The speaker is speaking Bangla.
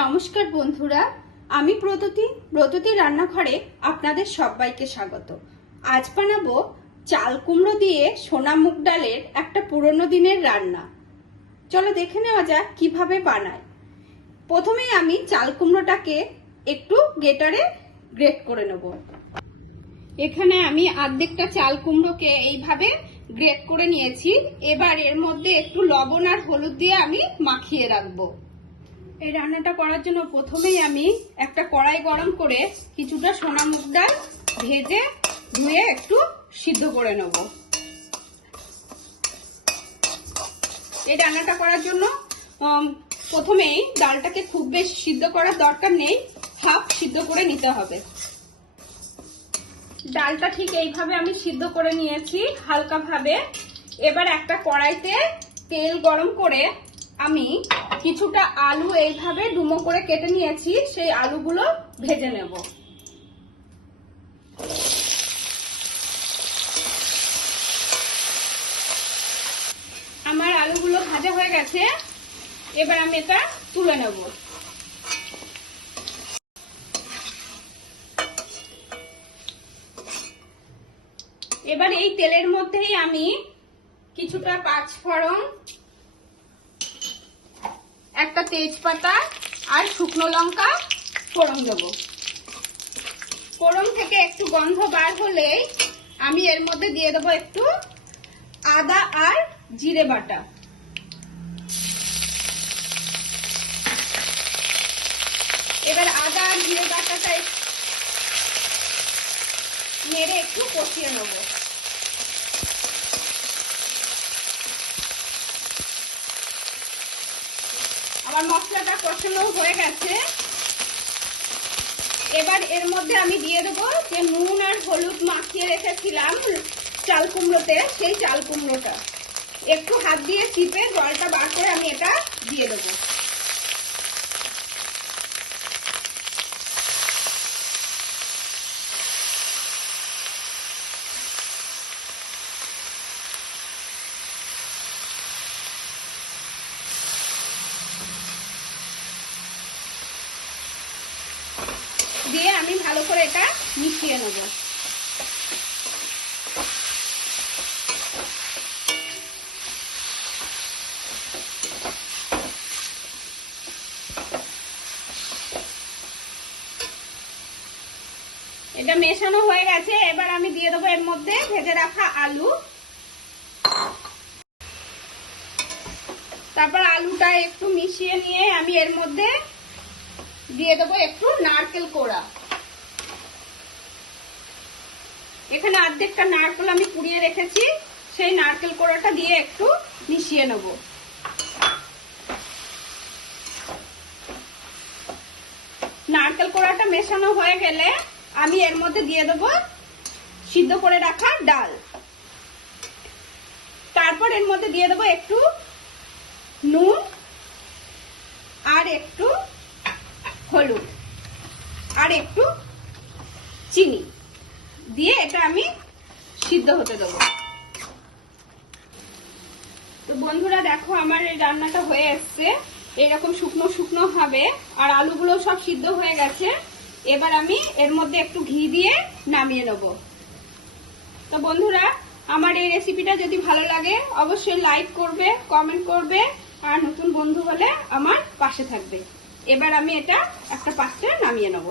নমস্কার বন্ধুরা, আমি ব্রততী রান্নাঘরে আপনাদের সবাইকে স্বাগত। আজ বানাবো চাল কুমড়ো দিয়ে সোনা মুগ ডালের একটা পুরনো দিনের রান্না। চলো দেখে নেওয়া যাক কিভাবে বানায়। প্রথমেই আমি চাল কুমড়োটাকে একটু গ্রেটারে গ্রেট করে নেব। এখানে আমি অর্ধেকটা চাল কুমড়োকে এইভাবে গ্রেট করে নিয়েছি। এবার এর মধ্যে একটু লবণ আর হলুদ দিয়ে আমি মাখিয়ে রাখবো। এই রান্নাটা করার জন্য প্রথমেই আমি একটা কড়াই গরম করে কিছুটা সোনা মুগ ডাল ভেজে ধুয়ে একটু সিদ্ধ করে নেব। এই রান্নাটা করার জন্য প্রথমেই ডালটাকে খুব বেশি সিদ্ধ করার দরকার নেই, হাফ সিদ্ধ করে নিতে হবে। ডালটা ঠিক এইভাবে আমি সিদ্ধ করে নিয়েছি হালকা ভাবে। এবার একটা কড়াইতে তেল গরম করে আমি কিছুটা আলু এইভাবে ডুমো করে কেটে নিয়েছি, সেই আলুগুলো ভেজে নেব। আমার আলুগুলো ভাজা হয়ে গেছে, এবার আমি এটা তুলে নেব। এবার এই তেলের মধ্যেই আমি কিছুটা পাঁচফোড়ন, একটা তেজপাতা আর শুকনো লঙ্কা ফোড়ন দেব। ফোড়ন থেকে একটু গন্ধ বার হলেই আমি এর মধ্যে দিয়ে দেবো একটু আদা আর জিরে বাটা। এবার আদা আর জিরে বাটাটা নেড়ে একটু কষিয়ে নেব। আমার মশলাটা কষানো হয়ে গেছে। এবার এর মধ্যে আমি দিয়ে দেবো যে নুন আর হলুদ মাখিয়ে রেখেছিলাম চাল কুমড়োতে, সেই চাল কুমড়োটা একটু হাত দিয়ে চিপে জলটা বার করে আমি এটা দিয়ে দেবো। দিয়ে আমি ভালো করে এটা মিশিয়ে নেব। এটা মেশানো হয়ে গেছে। এবার আমি দিয়ে দেবো এর মধ্যে ভেজে রাখা আলু। তারপর আলুটা একটু মিশিয়ে নিয়ে আমি এর মধ্যে দিয়ে দেবো একটু নারকেল কোড়া। এখানে অর্ধেকটা নারকেল আমি কুড়িয়ে রেখেছি, সেই নারকেল কোড়াটা দিয়ে একটু মিশিয়ে নেব। নারকেল কোড়াটা মেশানো হয়ে গেলে আমি এর মধ্যে দিয়ে দেবো সিদ্ধ করে রাখা ডাল। তারপর এর মধ্যে দিয়ে দেবো একটু নুন আর একটু হলুদ আর একটু চিনি দিয়ে এটা আমি সিদ্ধ হতে দেবো। তো বন্ধুরা দেখো, আমার এই রান্নাটা হয়ে এসছে। এরকম শুকনো শুকনো হবে আর আলুগুলো সব সিদ্ধ হয়ে গেছে। এবার আমি এর মধ্যে একটু ঘি দিয়ে নামিয়ে নেব। তো বন্ধুরা, আমার এই রেসিপিটা যদি ভালো লাগে অবশ্যই লাইক করবে, কমেন্ট করবে আর নতুন বন্ধু হলে আমার পাশে থাকবে। এবার আমি এটা একটা পাত্রে নামিয়ে নেব।